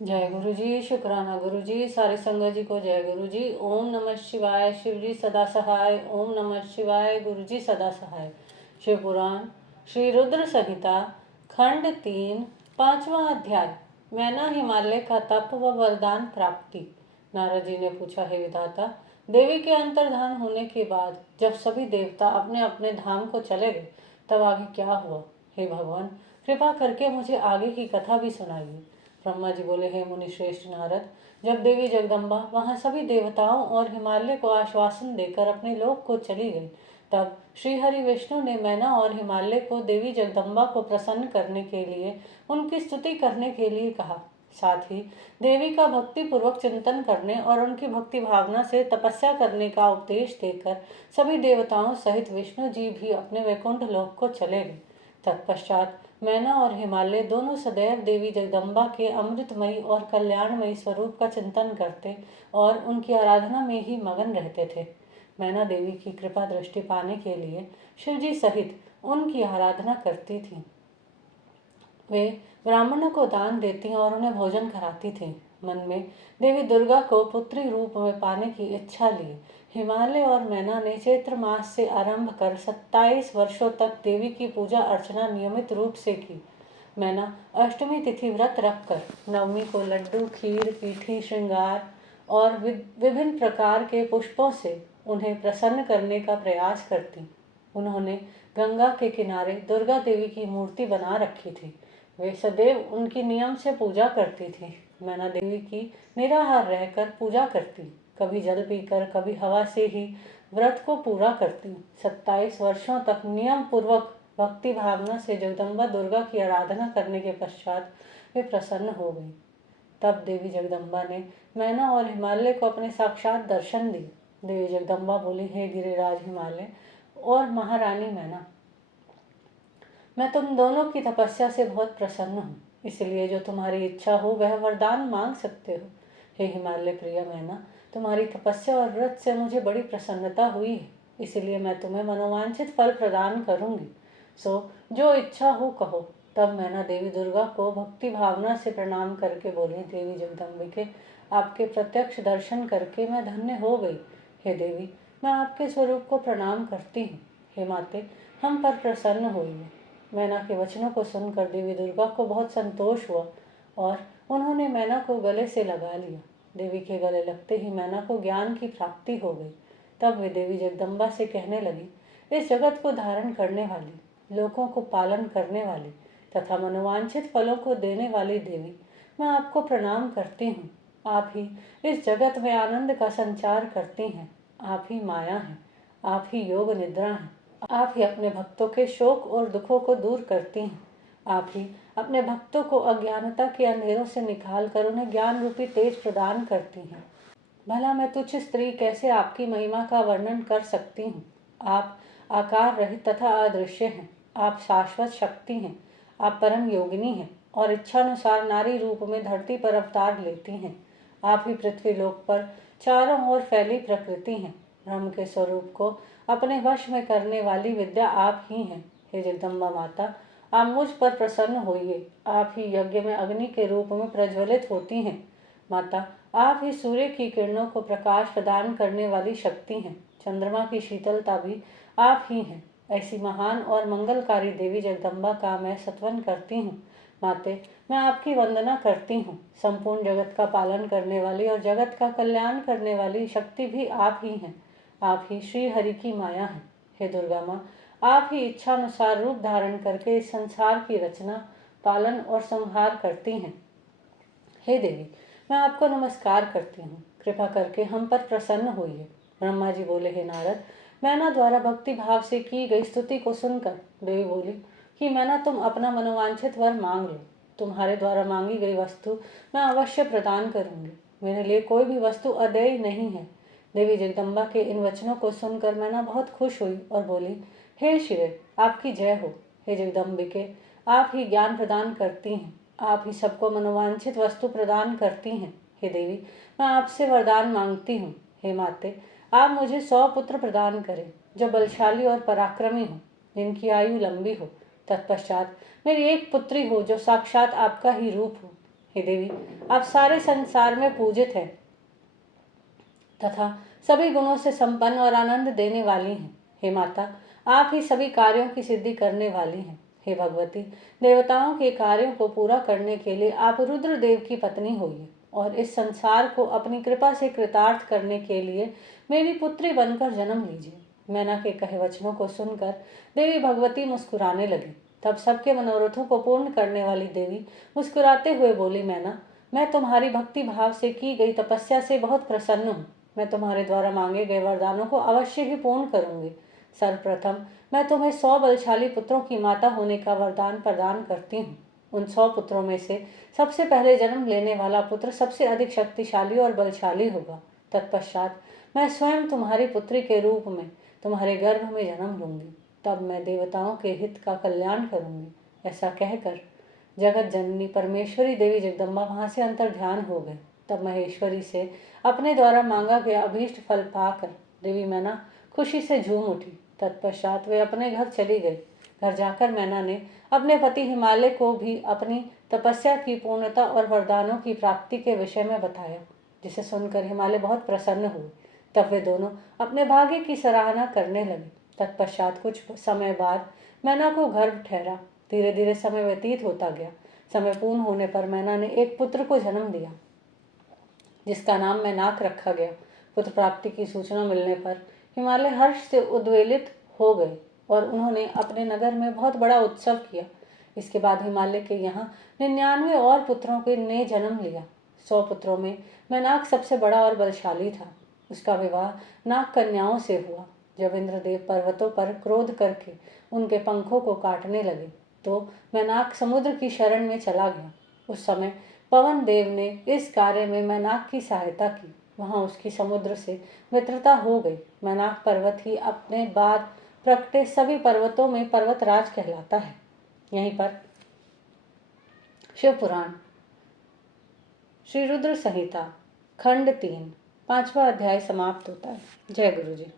जय गुरु जी। शुक्राना गुरु जी। सारे संगत जी को जय गुरु जी। ओम नमः शिवाय। शिव जी सदा सहाय। ओम नमः शिवाय। गुरु जी सदा सहाय। शिव पुराण श्री रुद्र संहिता खंड 3 5वां अध्याय। मैना हिमालय का तप व वरदान प्राप्ति। नारद जी ने पूछा, हे विधाता, देवी के अंतर्धान होने के बाद जब सभी देवता अपने अपने धाम को चले गए तब आगे क्या हुआ? हे भगवान, कृपा करके मुझे आगे की कथा भी सुनाइए। ब्रह्मा जी बोले, हे मुनि श्रेष्ठ नारद, जब देवी जगदम्बा वहां सभी देवताओं और हिमालय को आश्वासन देकर अपने लोक को चली गई, तब श्री हरि विष्णु ने मैना और हिमालय को देवी जगदम्बा को प्रसन्न करने के लिए उनकी स्तुति करने के लिए कहा। साथ ही देवी का भक्ति पूर्वक चिंतन करने और उनकी भक्ति भावना से तपस्या करने का उपदेश देकर सभी देवताओं सहित विष्णु जी भी अपने वैकुंठ लोक को चले गए। तत्पश्चात मैना और हिमालय दोनों सदैव देवी जगदम्बा के अमृतमयी और कल्याणमयी स्वरूप का चिंतन करते और उनकी आराधना में ही मगन रहते थे। मैना देवी की कृपा दृष्टि पाने के लिए शिव जी सहित उनकी आराधना करती थी। वे ब्राह्मणों को दान देती और उन्हें भोजन कराती थी। मन में देवी दुर्गा को पुत्री रूप में पाने की इच्छा ली हिमालय और मैना ने चैत्र मास से आरंभ कर 27 वर्षों तक देवी की पूजा अर्चना नियमित रूप से की। मैना अष्टमी तिथि व्रत रखकर नवमी को लड्डू, खीर, पीठी, श्रृंगार और विभिन्न प्रकार के पुष्पों से उन्हें प्रसन्न करने का प्रयास करती। उन्होंने गंगा के किनारे दुर्गा देवी की मूर्ति बना रखी थी। वे सदैव उनकी नियम से पूजा करती थी। मैना देवी की निराहार रहकर पूजा करती, कभी जल पीकर कभी हवा से ही व्रत को पूरा करती। 27 वर्षों तक नियम पूर्वक भक्ति भावना से जगदम्बा दुर्गा की आराधना करने के पश्चात वे प्रसन्न हो गई। तब देवी जगदम्बा ने मैना और हिमालय को अपने साक्षात दर्शन दिए। देवी जगदम्बा बोली, हे गिरिराज हिमालय और महारानी मैना, मैं तुम दोनों की तपस्या से बहुत प्रसन्न हूँ, इसलिए जो तुम्हारी इच्छा हो वह वरदान मांग सकते हो। हे हिमालय प्रिय मैना, तुम्हारी तपस्या और व्रत से मुझे बड़ी प्रसन्नता हुई है, इसलिए मैं तुम्हें मनोवांछित फल प्रदान करूंगी। सो जो इच्छा हो कहो। तब मैना देवी दुर्गा को भक्ति भावना से प्रणाम करके बोली, देवी जगदम्बिके, आपके प्रत्यक्ष दर्शन करके मैं धन्य हो गई। हे देवी, मैं आपके स्वरूप को प्रणाम करती हूँ। हे माते, हम पर प्रसन्न होइए। मैना के वचनों को सुनकर देवी दुर्गा को बहुत संतोष हुआ और उन्होंने मैना को गले से लगा लिया। देवी के गले लगते ही मैना को ज्ञान की प्राप्ति हो गई। तब वे देवी जगदम्बा से कहने लगी, इस जगत को धारण करने वाली, लोगों को पालन करने वाली तथा मनोवांछित फलों को देने वाली देवी, मैं आपको प्रणाम करती हूँ। आप ही इस जगत में आनंद का संचार करती हैं। आप ही माया हैं, आप ही योग निद्रा हैं। आप ही अपने भक्तों के शोक और दुखों को दूर करती हैं। आप ही अपने भक्तों को अज्ञानता के अंधेरों से निकाल कर उन्हें ज्ञान रूपी तेज प्रदान करती हैं। भला मैं तुच्छ स्त्री कैसे आपकी महिमा का वर्णन कर सकती हूँ। आप आकार रहित तथा अदृश्य हैं। आप शाश्वत शक्ति हैं। आप परम योगिनी हैं और इच्छानुसार नारी रूप में धरती पर अवतार लेती हैं। आप ही पृथ्वी लोक पर चारों ओर फैली प्रकृति हैं। ब्रह्म के स्वरूप को अपने वश में करने वाली विद्या आप ही हैं। हे जगदम्बा माता, आप मुझ पर प्रसन्न होइए। आप ही यज्ञ में अग्नि के रूप में प्रज्वलित होती हैं। माता, आप ही सूर्य की किरणों को प्रकाश प्रदान करने वाली शक्ति हैं। चंद्रमा की शीतलता भी आप ही हैं। ऐसी महान और मंगलकारी देवी जगदम्बा का मैं सत्वन करती हूँ। माते, मैं आपकी वंदना करती हूँ। संपूर्ण जगत का पालन करने वाली और जगत का कल्याण करने वाली शक्ति भी आप ही हैं। आप ही श्री हरि की माया हैं। हे दुर्गा माँ, आप ही इच्छानुसार रूप धारण करके इस संसार की रचना, पालन और संहार करती हैं। हे देवी, मैं आपको नमस्कार करती हूँ। कृपा करके हम पर प्रसन्न होइए। ब्रह्मा जी बोले, हे नारद, मैना द्वारा भक्ति भाव से की गई स्तुति को सुनकर देवी बोली कि मैना, तुम अपना मनोवांछित वर मांग लो। तुम्हारे द्वारा मांगी गई वस्तु मैं अवश्य प्रदान करूंगी। मेरे लिए कोई भी वस्तु अदेय नहीं है। देवी जगदम्बा के इन वचनों को सुनकर मैना बहुत खुश हुई और बोली, हे शिवे, आपकी जय हो। हे जगदम्बिके, आप ही ज्ञान प्रदान करती हैं। आप ही सबको मनोवांछित वस्तु प्रदान करती हैं। हे देवी, मैं आपसे वरदान मांगती हूँ। हे माते, आप मुझे 100 पुत्र प्रदान करें जो बलशाली और पराक्रमी हो, जिनकी आयु लंबी हो। तत्पश्चात मेरी एक पुत्री हो जो साक्षात आपका ही रूप हो। हे देवी, आप सारे संसार में पूजित हैं तथा सभी गुणों से संपन्न और आनंद देने वाली हैं। हे माता, आप ही सभी कार्यों की सिद्धि करने वाली हैं। हे भगवती, देवताओं के कार्यों को पूरा करने के लिए आप रुद्रदेव की पत्नी होइए और इस संसार को अपनी कृपा से कृतार्थ करने के लिए मेरी पुत्री बनकर जन्म लीजिए। मैना के कहे वचनों को सुनकर देवी भगवती मुस्कुराने लगी। तब सबके मनोरथों को पूर्ण करने वाली देवी मुस्कुराते हुए बोली, मैना, मैं तुम्हारी भक्ति भाव से की गई तपस्या से बहुत प्रसन्न हूँ। मैं तुम्हारे द्वारा मांगे गए वरदानों को अवश्य ही पूर्ण करूंगी। सर्वप्रथम मैं तुम्हें 100 बलशाली पुत्रों की माता होने का वरदान प्रदान करती हूँ। उन 100 पुत्रों में से सबसे पहले जन्म लेने वाला पुत्र सबसे अधिक शक्तिशाली और बलशाली होगा। तत्पश्चात मैं स्वयं तुम्हारी पुत्री के रूप में तुम्हारे गर्भ में जन्म लूंगी। तब मैं देवताओं के हित का कल्याण करूंगी। ऐसा कहकर जगत जननी परमेश्वरी देवी जगदम्बा वहां से अंतर ध्यान हो गए। तब महेश्वरी से अपने द्वारा मांगा गया अभीष्ट फल पाकर देवी मैना खुशी से झूम उठी। तत्पश्चात वे अपने घर चली गई। घर जाकर मैना ने अपने पति हिमालय को भी अपनी तपस्या की पूर्णता और वरदानों की प्राप्ति के विषय में बताया, जिसे सुनकर हिमालय बहुत प्रसन्न हुए। तब वे दोनों अपने भाग्य की सराहना करने लगे। तत्पश्चात कुछ समय बाद मैना को गर्भ ठहरा। धीरे धीरे समय व्यतीत होता गया। समय पूर्ण होने पर मैना ने एक पुत्र को जन्म दिया, जिसका नाम मैनाक रखा गया। पुत्र प्राप्ति की सूचना मिलने पर हिमालय हर्ष से उद्वेलित हो गए और उन्होंने अपने नगर में बहुत बड़ा उत्सव किया। इसके बाद हिमालय के यहाँ 99 और पुत्रों के ने जन्म लिया। 100 पुत्रों में मैनाक सबसे बड़ा और बलशाली था। उसका विवाह नाग कन्याओं से हुआ। जब इंद्रदेव पर्वतों पर क्रोध करके उनके पंखों को काटने लगे तो मैनाक समुद्र की शरण में चला गया। उस समय पवन देव ने इस कार्य में मैनाक की सहायता की। वहां उसकी समुद्र से मित्रता हो गई। मैनाक पर्वत ही अपने बाद प्रकटे सभी पर्वतों में पर्वतराज कहलाता है। यहीं पर शिव पुराण श्री रुद्र संहिता खंड 3 5वां अध्याय समाप्त होता है। जय गुरु जी।